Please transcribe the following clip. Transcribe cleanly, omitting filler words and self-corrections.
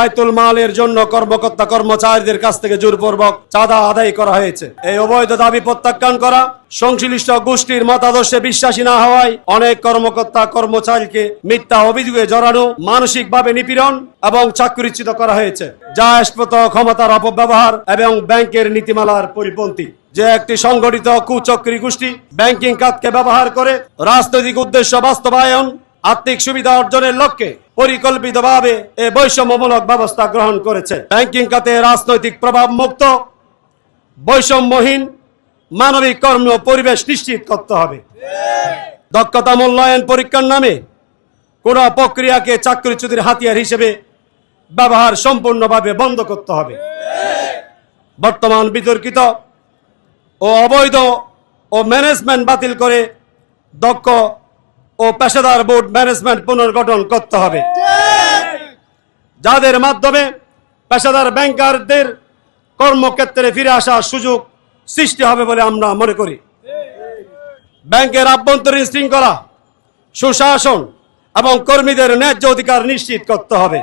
বাইতুল মালের জন্য কর্মকর্তা কর্মচারীদের কাছ থেকে জোরপূর্বক চাঁদা আদায় করা হয়েছে। এই অবৈধ দাবি প্রত্যাখ্যান করা, সংশ্লিষ্ট গোষ্ঠীর মতাদর্শে বিশ্বাসী না হওয়ায় অনেক কর্মকর্তা কর্মচারীকে মিথ্যা অভিযোগে জড়ানো, মানসিকভাবে নিপীড়ন এবং চাকরিচ্যুত করা হয়েছে, যা স্পষ্ট ক্ষমতার অপব্যবহার এবং ব্যাংকের নীতিমালার পরিপন্থী। যে একটি সংগঠিত কুচক্রী গোষ্ঠী ব্যাংকিং খাতকে ব্যবহার করে রাজনৈতিক উদ্দেশ্য বাস্তবায়ন, আর্থিক সুবিধা অর্জনের লক্ষ্যে পরিকল্পিতভাবে এই বৈষম্যমূলক ব্যবস্থা গ্রহণ করেছে। ব্যাংকিং খাতে রাজনৈতিক প্রভাব মুক্ত, বৈষম্যহীন মানবিক কর্ম পরিবেশ নিশ্চিত করতে হবে। দক্ষতা মূল্যায়ন পরীক্ষার নামে কোন প্রক্রিয়াকে চাকরিচ্যুতির হাতিয়ার হিসেবে ব্যবহার সম্পূর্ণভাবে বন্ধ করতে হবে। বর্তমান বিতর্কিত ও অবৈধ ও ম্যানেজমেন্ট বাতিল করে দক্ষ ও পেশাদার বোর্ড ম্যানেজমেন্ট পুনর্গঠন করতে হবে, যাদের মাধ্যমে পেশাদার ব্যাংকারদের কর্মক্ষেত্রে ফিরে আসার সুযোগ সৃষ্টি হবে বলে আমরা মনে করি। ব্যাংকের আভ্যন্তরীণ শৃঙ্খলা, সুশাসন এবং কর্মীদের ন্যায্য অধিকার নিশ্চিত করতে হবে।